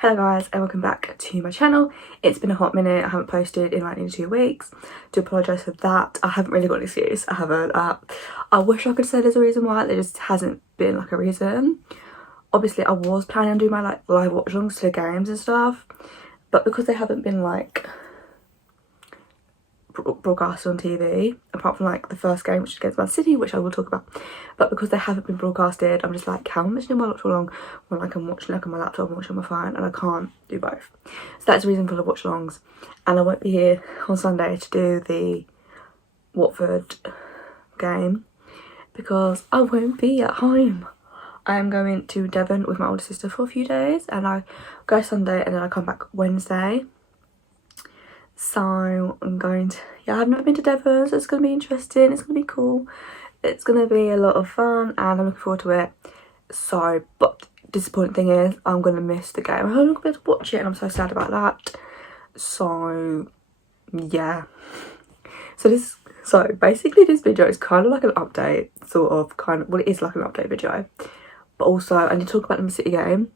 Hello guys and welcome back to my channel. It's been a hot minute. I haven't posted in like nearly 2 weeks. Do apologise for that. I haven't really got an excuse. I haven't. I wish I could say there's a reason why. There just hasn't been like a reason. Obviously I was planning on doing my like live watch alongs to the games and stuff, but because they haven't been like broadcast on TV, apart from like the first game, which is against Man City, which I will talk about, but because they haven't been broadcasted, I'm just like, how much do I watch along when I can watch like on my laptop and watch on my phone, and I can't do both. So that's the reason for the watch alongs. And I won't be here on Sunday to do the Watford game because I won't be at home. I am going to Devon with my older sister for a few days, and I go Sunday and then I come back Wednesday. So I'm going to, yeah, I've never been to Devon, so it's going to be interesting, it's going to be cool, it's going to be a lot of fun, and I'm looking forward to it. So, but disappointing thing is, I'm going to miss the game. I'm not going to be able to watch it, and I'm so sad about that. So, yeah. So basically this video is kind of like an update, well, it is like an update video. But also, I need to talk about the Man City game,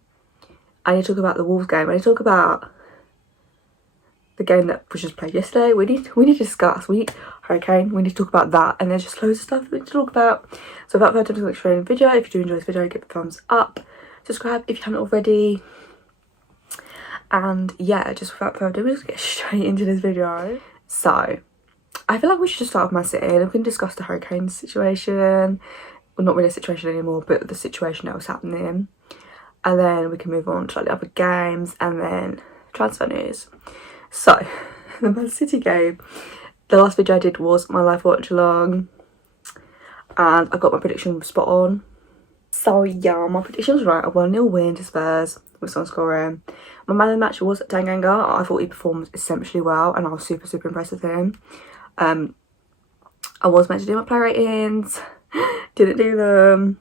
I need to talk about the Wolves game, I need to talk about the game that was just played yesterday. We need to discuss. We need Hurricane. We need to talk about that, and there's just loads of stuff we need to talk about. So without further ado, let's show you the video. If you do enjoy this video, give it a thumbs up. Subscribe if you haven't already. And yeah, just without further ado, we'll just get straight into this video. So I feel like we should just start with Man City, and we can discuss the Hurricane situation. Well, not really a situation anymore, but the situation that was happening, and then we can move on to like the other games, and then transfer news. So, the Man City game, the last video I did was my live watch along, and I got my prediction spot on. So yeah, my prediction was right. A 1-0 win to Spurs with some scoring. My man of the match was Tanganga. I thought he performed exceptionally well, and I was super impressed with him. I was meant to do my player ratings, didn't do them,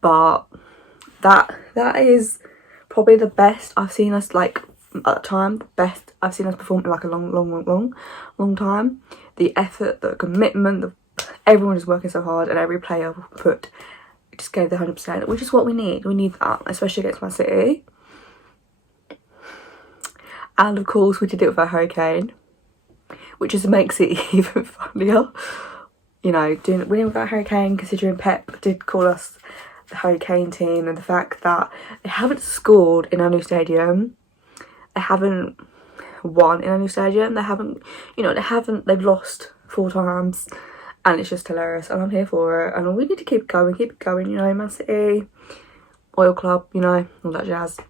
but that is probably the best I've seen us, like, at the time, the best I've seen us perform in like a long time. The effort, the commitment, everyone is working so hard, and every player just gave their 100%, which is what we need. We need that, especially against Man City. And of course we did it with our Hurricane, which just makes it even funnier. You know, winning with our Hurricane, considering Pep did call us the Hurricane team, and the fact that they haven't scored in our new stadium. They haven't won in a new stadium. They've lost 4 times, and it's just hilarious, and I'm here for it, and we need to keep it going, you know, Man City, Oil Club, you know, all that jazz.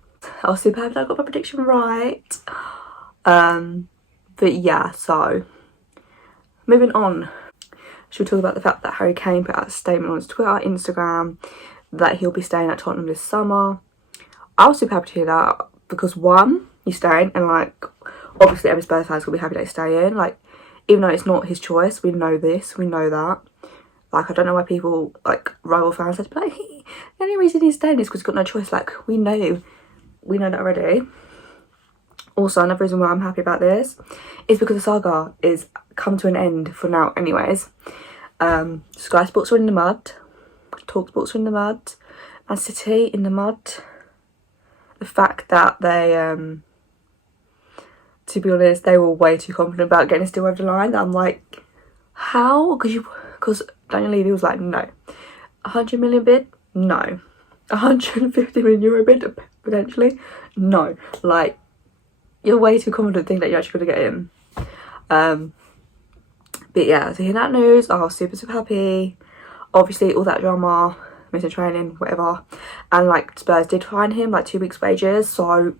I was super happy that I got my prediction right. But yeah, so moving on, should we talk about the fact that Harry Kane put out a statement on his Twitter, Instagram, that he'll be staying at Tottenham this summer. I was super happy to hear that, because one, he's staying, and like obviously every Spurs fan's gonna be happy that he's staying. Like, even though it's not his choice, we know this, we know that. Like, I don't know why people, like rival fans, have to be like, the only reason he's staying is because he's got no choice. Like, we know that already. Also, another reason why I'm happy about this is because the saga is come to an end for now anyways. Sky Sports are in the mud, Talk Sports are in the mud, Man City in the mud. The fact that they to be honest, they were way too confident about getting this deal over the line. I'm like, how? Because Daniel Levy was like, no. 100 million bid? No. 150 million euro bid? Potentially? No. Like, you're way too confident to think that you're actually going to get him. But yeah, so hearing that news, I was super happy. Obviously, all that drama, missing training, whatever. And like, Spurs did fine him like 2 weeks' wages, so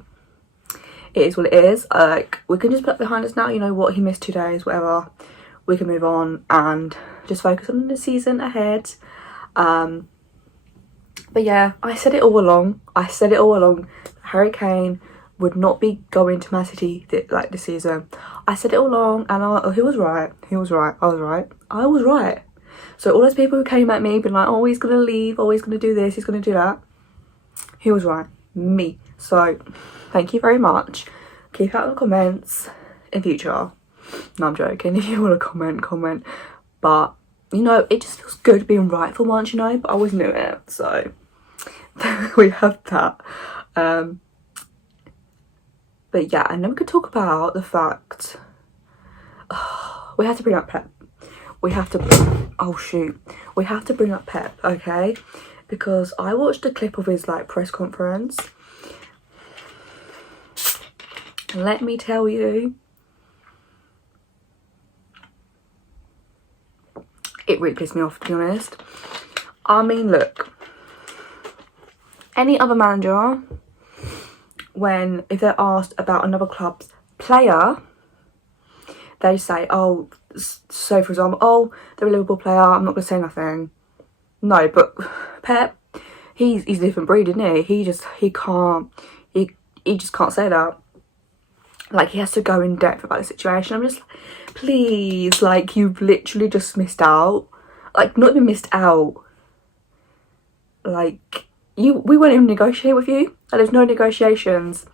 it is what it is. Like, we can just put it behind us now, you know what, he missed 2 days, whatever. We can move on and just focus on the season ahead. But yeah, I said it all along. Harry Kane would not be going to Man City this season. I said it all along, and he was right. I was right. So all those people who came at me, being like, oh, he's gonna leave, oh, he's gonna do this, he's gonna do that, he was right. Me. So thank you very much. Keep out in the comments in future. No, I'm joking. If you want to comment. But, you know, it just feels good being right for once, you know. But I always knew it. So we have that. But yeah, and then we could talk about the fact we have to bring up Pep. We have to, oh shoot, we have to bring up Pep, okay? Because I watched a clip of his like press conference. And let me tell you, it really pissed me off, to be honest. I mean, look, any other manager, if they're asked about another club's player, they say, oh, so for example, oh, they're a Liverpool player, I'm not going to say nothing. No, but Pep, he's a different breed, isn't he? He just can't say that. Like, he has to go in depth about the situation. I'm just like, please, like, you've literally just missed out. Like, not even missed out. Like, we won't even negotiate with you. Like, there's no negotiations.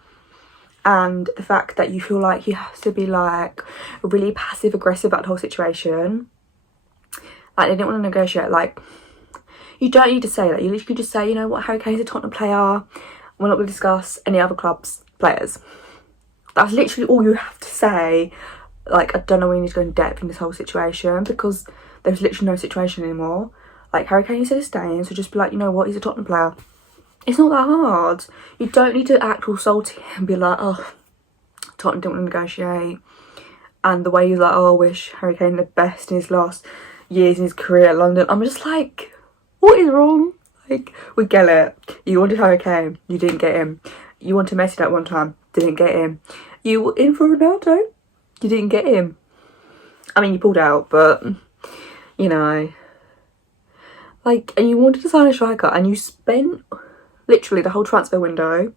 And the fact that you feel like you have to be, like, really passive-aggressive about the whole situation. Like, they didn't want to negotiate. Like, you don't need to say that. You could just say, you know what, Harry Kane's a Tottenham player. We're not going to discuss any other club's players. That's literally all you have to say. Like, I don't know when you need to go in depth in this whole situation, because there's literally no situation anymore. Like, Harry Kane said he's staying, so just be like, you know what, he's a Tottenham player. It's not that hard. You don't need to act all salty and be like, oh, Tottenham didn't want to negotiate. And the way he's like, oh, I wish Harry Kane the best in his last years in his career at London. I'm just like, what is wrong? Like, we get it. You wanted Harry Kane, you didn't get him. You wanted Messi that one time, didn't get him. You were in for Ronaldo, you didn't get him. I mean, you pulled out, but, you know. Like, and you wanted to sign a striker, and you spent literally the whole transfer window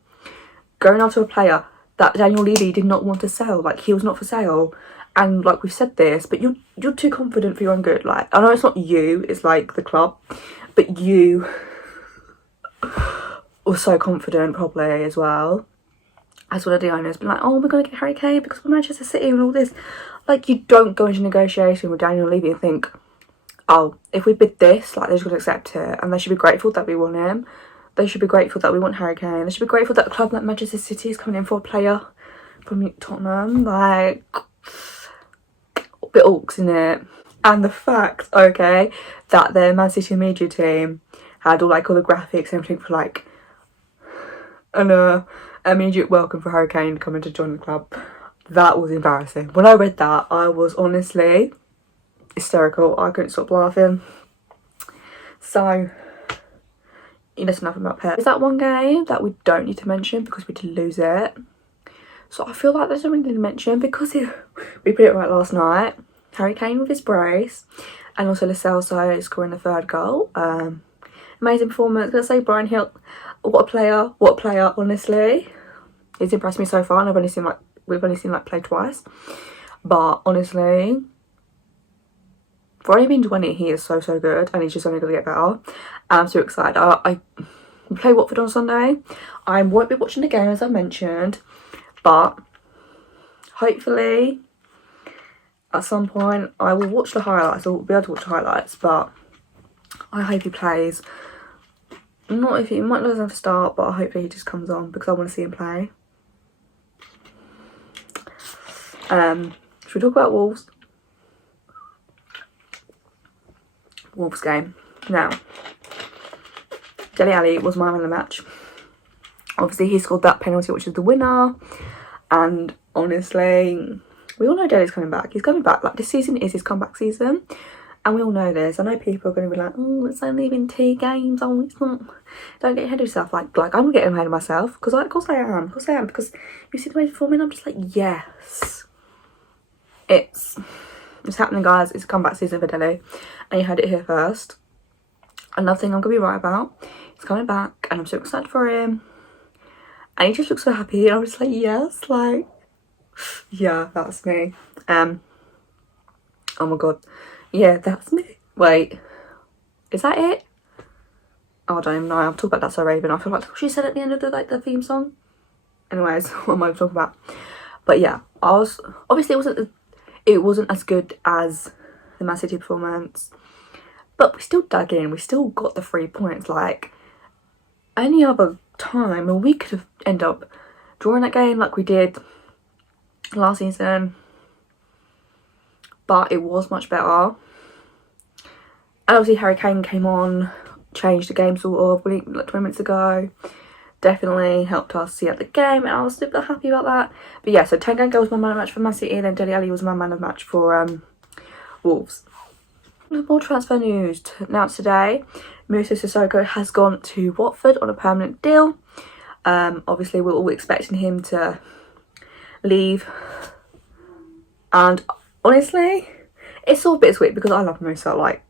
going after a player that Daniel Levy did not want to sell. Like, he was not for sale. And, like, we've said this, but you're too confident for your own good. Like, I know it's not you, it's, like, the club. But you were so confident, probably, as well. As one of the owners, been like, oh, we're going to get Harry Kane because we're Manchester City and all this. Like, you don't go into negotiation with Daniel Levy and think, oh, if we bid this, like, they're just going to accept it. And they should be grateful that we want him. They should be grateful that we want Harry Kane. They should be grateful that a club like Manchester City is coming in for a player from Tottenham. Like, a bit orcs in it. And the fact, okay, that their Man City media team had all the graphics and everything for, like, an immediate welcome for Harry Kane coming to join the club. That was embarrassing. When I read that, I was honestly hysterical. I couldn't stop laughing. So, you know nothing about Pep. Is that one game that we don't need to mention because we did lose it? So I feel like there's something to mention because we put it right last night. Harry Kane with his brace, and also Lo Celso scoring the third goal. Amazing performance. Gonna say Brian Hill, what a player, honestly. He's impressed me so far, and we've only seen play twice. But honestly, for only being 20, he is so good, and he's just only gonna get better. And I'm so excited. I play Watford on Sunday. I won't be watching the game, as I mentioned, but hopefully at some point I will watch the highlights. I'll be able to watch the highlights, but I hope he plays. Not if he might not have to start, but hopefully he just comes on because I want to see him play. Should we talk about Wolves? Wolves game. Now, Dele Alli was my man of the match. Obviously, he scored that penalty, which is the winner. And honestly, we all know Dele's coming back. He's coming back. Like, this season is his comeback season. And we all know this. I know people are going to be like, oh, it's only been 2 games. Oh, it's not. Don't get ahead of yourself. Like I'm getting ahead of myself. Because, of course I am. Of course I am. Because you see the way he's performing, I'm just like, yes. It's happening, guys. It's a comeback season for Dele. And you heard it here first. Another thing I'm going to be right about. He's coming back. And I'm so excited for him. And he just looks so happy. And I'm just like, yes. Like, yeah, that's me. Oh my god. Yeah, that's me. Wait, is that it? Oh, I don't even know. I'll talk about That's So Raven. I feel like she said at the end of the theme song. Anyways, what am I talking about? But yeah, obviously it wasn't as good as the Man City performance, but we still dug in. We still got the 3 points. Like, any other time, and we could have ended up drawing that game like we did last season, but it was much better. And obviously Harry Kane came on, changed the game sort of like 20 minutes ago. Definitely helped us see out the game, and I was super happy about that. But yeah, so Tanganga was my man of the match for Man City, and then Dele Alli was my man of the match for Wolves. More transfer news announced today. Musa Sissoko has gone to Watford on a permanent deal. Obviously we're all expecting him to leave, and honestly it's all bittersweet because I love Musa. Like,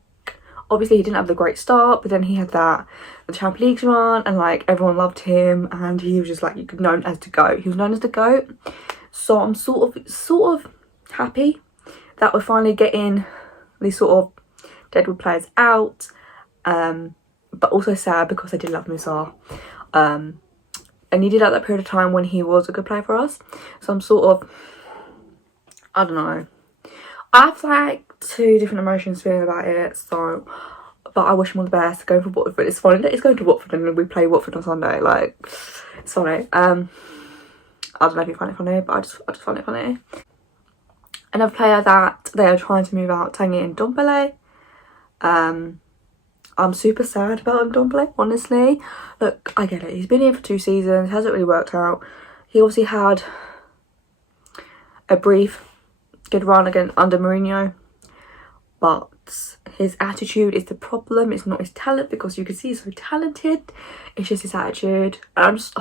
obviously he didn't have the great start, but then he had the Champions League run, and like everyone loved him, and he was just like, you could known as the GOAT. He was known as the GOAT. So I'm sort of happy that we're finally getting these sort of Deadwood players out, but also sad because I did love Musa, and he did at that period of time when he was a good player for us. So I'm sort of, I don't know, I have like two different emotions feeling about it. So, but I wish him all the best. Going for Watford, it's funny that he's going to Watford and we play Watford on Sunday. Like, it's funny. I don't know if you find it funny, but I just find it funny. Another player that they are trying to move out, Tanguy Ndombele. I'm super sad about Ndombele, honestly. Look, I get it. He's been here for 2 seasons. Hasn't really worked out. He obviously had a brief good run again under Mourinho, but his attitude is the problem. It's not his talent, because you can see he's so talented. It's just his attitude, and I'm just,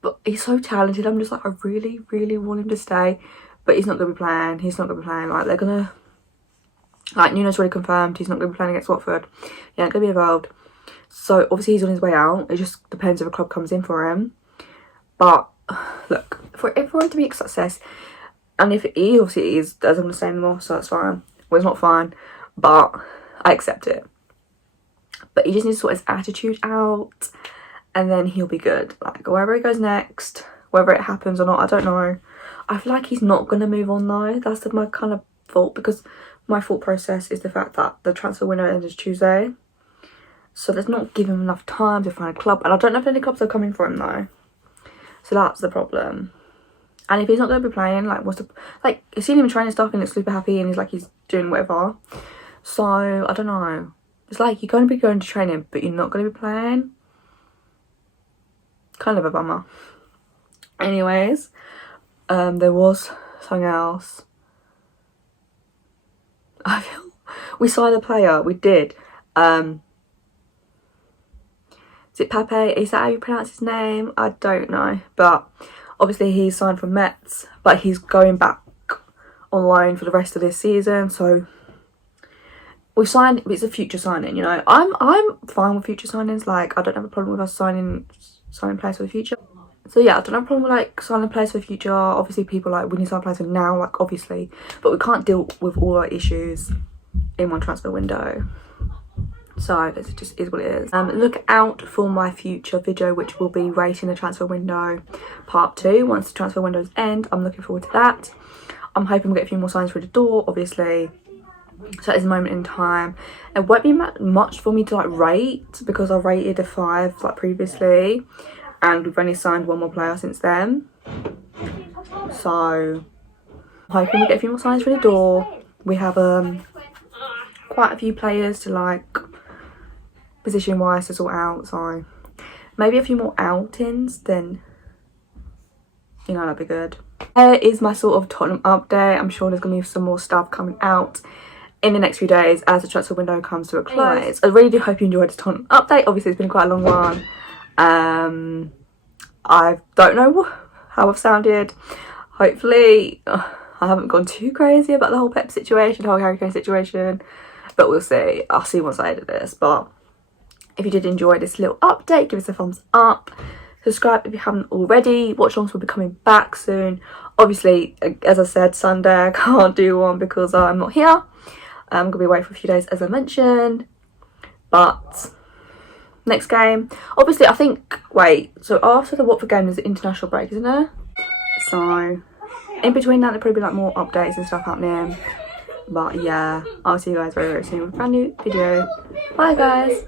but he's so talented. I'm just like, I really, really want him to stay, but he's not gonna be playing. He's not gonna be playing. Like, they're gonna, like, Nuno's already confirmed he's not gonna be playing against Watford. He ain't gonna be involved. So obviously he's on his way out. It just depends if a club comes in for him. But look, for it to be a success, and if he obviously is, doesn't want to stay anymore, so that's fine. Well, it's not fine, but I accept it. But he just needs to sort his attitude out, and then he'll be good. Like, wherever he goes next, whether it happens or not, I don't know. I feel like he's not going to move on though. That's my kind of fault, because my thought process is the fact that the transfer window ends Tuesday. So there's not given him enough time to find a club. And I don't know if any clubs are coming for him though. So that's the problem. And if he's not going to be playing, like, what's the... Like, I've seen him in training stuff and looks super happy and he's like, he's doing whatever. So, I don't know. It's like, you're going to be going to training, but you're not going to be playing. Kind of a bummer. Anyways, there was something else. I feel... We signed a player. We did. Is it Pape? Is that how you pronounce his name? I don't know. But obviously he's signed for Mets, but he's going back on loan for the rest of this season. So we've signed. It's a future signing, you know. I'm fine with future signings. Like, I don't have a problem with us signing players for the future. So yeah, I don't have a problem with like signing players for the future. Obviously people like, we need to sign players for now, like, obviously, but we can't deal with all our issues in one transfer window. So it just is what it is. Look out for my future video, which will be rating the transfer window part 2 once the transfer windows end. I'm looking forward to that. I'm hoping we'll get a few more signs through the door, obviously. So at this moment in time, it won't be much for me to like rate, because I rated a 5 like previously, and we've only signed 1 more player since then. So I'm hoping we get a few more signs through the door. We have quite a few players to like position wise to sort out, so maybe a few more outings, then, you know, that'd be good. There is my sort of Tottenham update. I'm sure there's gonna be some more stuff coming out in the next few days as the transfer window comes to a close. Anyways, I really do hope you enjoyed this Tottenham update. Obviously it's been quite a long one. I don't know how I've sounded. Hopefully I haven't gone too crazy about the whole Pep situation, the whole Harry Kane situation, but we'll see. I'll see once I edit this. But if you did enjoy this little update, give us a thumbs up. Subscribe if you haven't already. Watch alongs will be coming back soon. Obviously, as I said, Sunday I can't do one because I'm not here. I'm going to be away for a few days, as I mentioned. But next game, obviously, I think, wait, so after the Watford game there's an international break, isn't there? So in between that there'll probably be like more updates and stuff happening. But yeah, I'll see you guys very, very soon with a brand new video. Bye guys.